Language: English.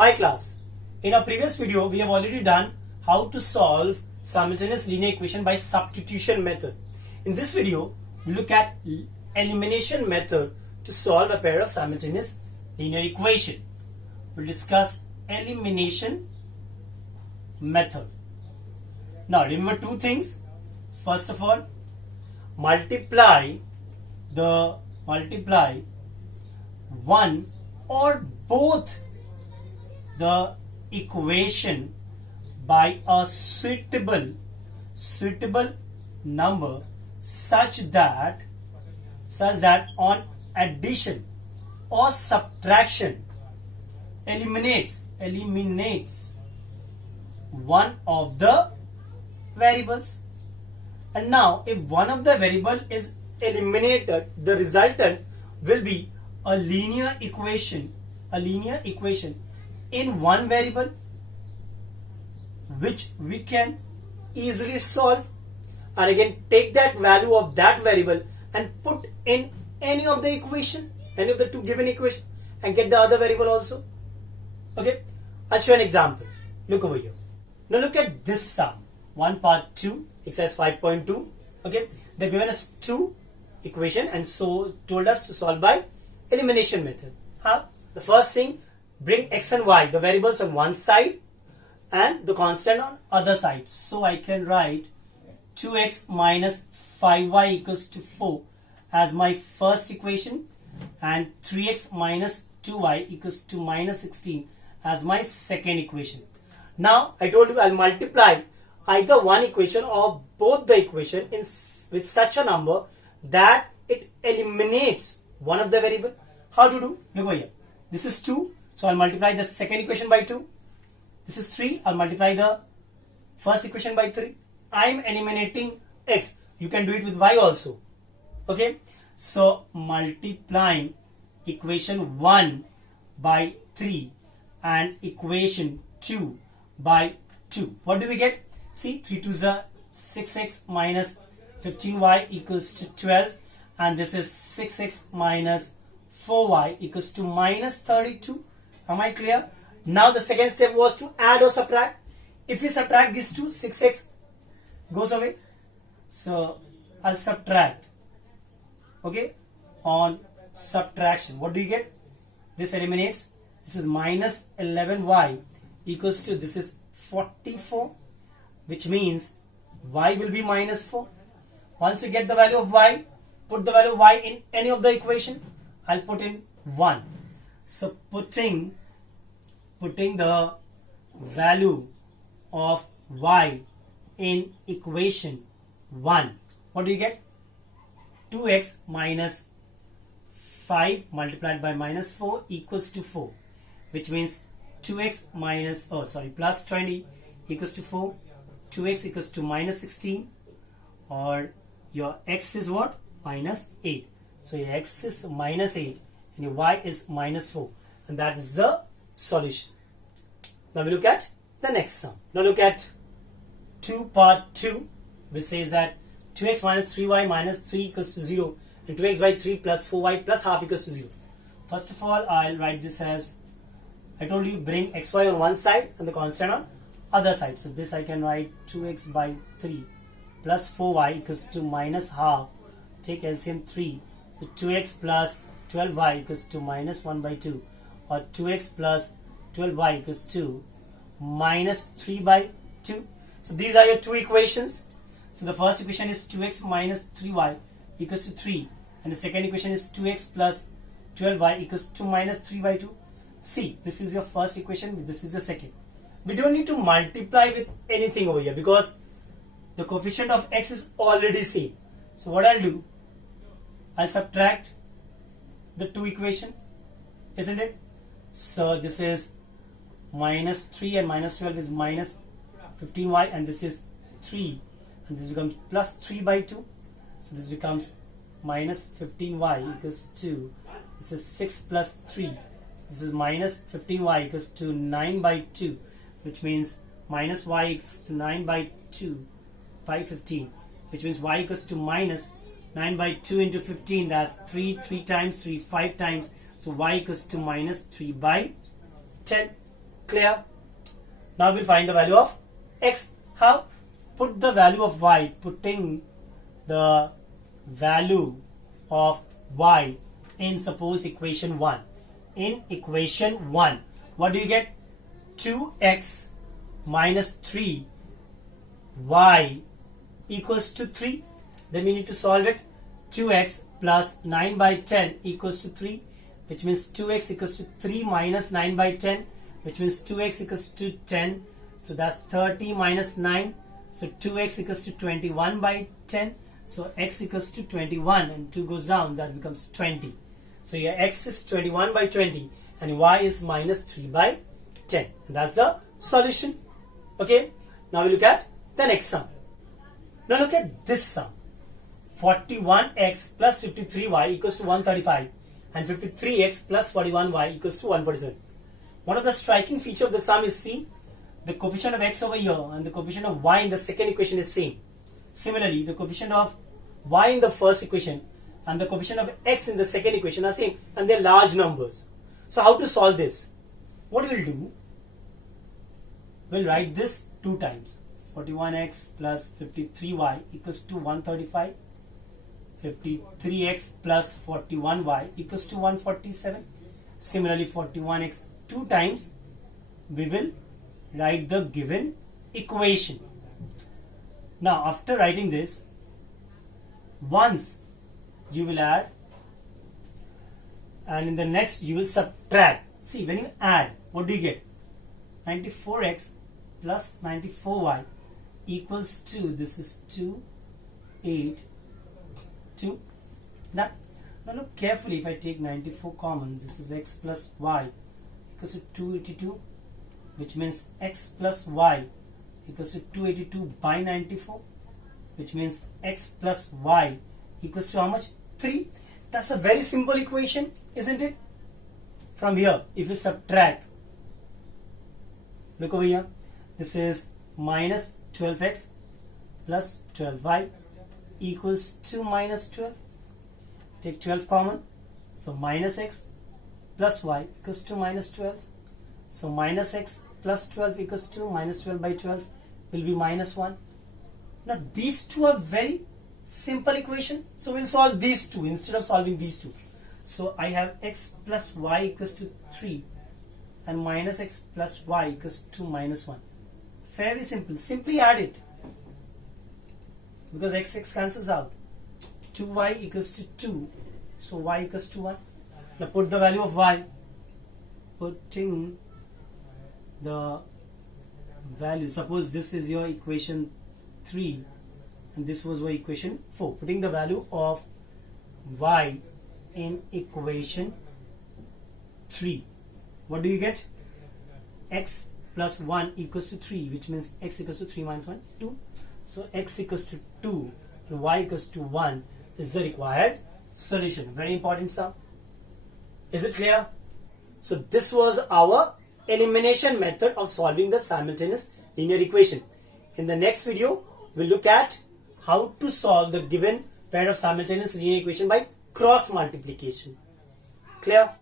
Hi class. In our previous video, we have already done how to solve simultaneous linear equation by substitution method. In this video, we look at elimination method to solve a pair of simultaneous linear equation. We'll discuss elimination method. Now remember two things. First of all, multiply one or both the equation by a suitable number such that on addition or subtraction eliminates one of the variables. And now if one of the variable is eliminated, the resultant will be a linear equation in one variable which we can easily solve, and again take that value of that variable and put in any of the two given equation and get the other variable also. Okay, I'll show an example. Look over here. Now look at this sum. 1 part 2, exercise 5.2. Okay, they've given us two equation and so told us to solve by elimination method. The first thing, bring x and y, the variables on one side and the constant on other side. So I can write 2x minus 5y equals to 4 as my first equation and 3x minus 2y equals to minus 16 as my second equation. Now I told you I'll multiply either one equation or both the equation with such a number that it eliminates one of the variable. How to do? Look over here. This is 2, so I'll multiply the second equation by 2. This is 3, I'll multiply the first equation by 3. I'm eliminating x. You can do it with y also. Okay, so multiplying equation 1 by 3 and equation 2 by 2. What do we get? See, 3 2s are 6x minus 15y equals to 12, and this is 6x minus 4y equals to minus 32. Am I clear? Now the second step was to add or subtract. If we subtract these two, 6x goes away. So I'll subtract. Okay, on subtraction, what do you get? This eliminates. This is minus 11y equals to, this is 44, which means y will be minus 4. Once you get the value of y, put the value of y in any of the equation. I'll put in 1. So putting the value of y in equation 1, what do you get? 2x minus 5 multiplied by minus 4 equals to 4, which means 2x plus 20 equals to 4. 2x equals to minus 16, or your x is what? Minus 8. So your x is minus 8 and your y is minus 4, and that is the solution. Now we look at the next sum. Now look at 2 part 2, which says that 2x minus 3y minus 3 equals to 0 and 2x by 3 plus 4y plus half equals to 0. First of all, I'll write this as, I told you, bring xy on one side and the constant on other side. So this I can write 2x by 3 plus 4y equals to minus half. Take LCM 3. So 2x plus 12y equals to minus 1 by 2, or 2x plus 12y equals to minus 3 by 2. So these are your two equations. So the first equation is 2x minus 3y equals to 3, and the second equation is 2x plus 12y equals to minus 3 by 2. See, this is your first equation, this is the second. We don't need to multiply with anything over here because the coefficient of x is already same. So what I'll do, I'll subtract the two equation, isn't it? So this is minus 3 and minus 12 is minus 15y, and this is 3, and this becomes plus 3 by 2. So this becomes minus 15y equals to, this is 6 plus 3. This is minus 15y equals to 9 by 2, which means minus y equals to 9 by 2 by 15, which means y equals to minus 9 by 2 into 15, that's 3 times 3, 5 times, so y equals to minus 3 by 10. Clear? Now we'll find the value of x. How? Put the value of y, putting the value of y in, suppose, equation 1. In equation 1, what do you get? 2x minus 3 y equals to 3. Then we need to solve it. 2x plus 9 by 10 equals to 3, which means 2x equals to 3 minus 9 by 10, which means 2x equals to 10. So that's 30 minus 9. So 2x equals to 21 by 10. So x equals to 21 and 2 goes down, that becomes 20. So your x is 21 by 20 and y is minus 3 by 10. And that's the solution. Okay. Now we look at the next sum. Now look at this sum. 41x plus 53y equals to 135 and 53x plus 41y equals to 147. One of the striking features of the sum is, see, the coefficient of x over here and the coefficient of y in the second equation is same. Similarly, the coefficient of y in the first equation and the coefficient of x in the second equation are same, and they're large numbers. So how to solve this? What we'll do, we'll write this 2 times. 41x plus 53y equals to 135. 53x plus 41y equals to 147. Similarly, 41x 2 times, we will write the given equation. Now, after writing this, once you will add, and in the next you will subtract. See, when you add, what do you get? 94x plus 94y equals to, this is 2, 8, 2. Now look carefully. If I take 94 common, this is x plus y equals to 282, which means x plus y equals to 282 by 94, which means x plus y equals to how much? 3. That's a very simple equation, isn't it? From here, if you subtract, look over here, this is minus 12x plus 12y equals to minus 12. Take 12 common, so minus x plus y equals to minus 12. So minus x plus 12 equals to minus 12 by 12 will be minus 1. Now these two are very simple equation, so we'll solve these two instead of solving these two. So I have x plus y equals to 3 and minus x plus y equals to minus 1. Very simple. Simply add it, because x cancels out. 2y equals to 2, so y equals to 1. Now put the value of y, putting the value, suppose this is your equation 3 and this was your equation 4. Putting the value of y in equation 3, what do you get? X plus 1 equals to 3, which means x equals to 3 minus 1, 2. So x equals to 2 and y equals to 1 is the required solution. Very important sum. Is it clear? So this was our elimination method of solving the simultaneous linear equation. In the next video, we'll look at how to solve the given pair of simultaneous linear equation by cross multiplication. Clear?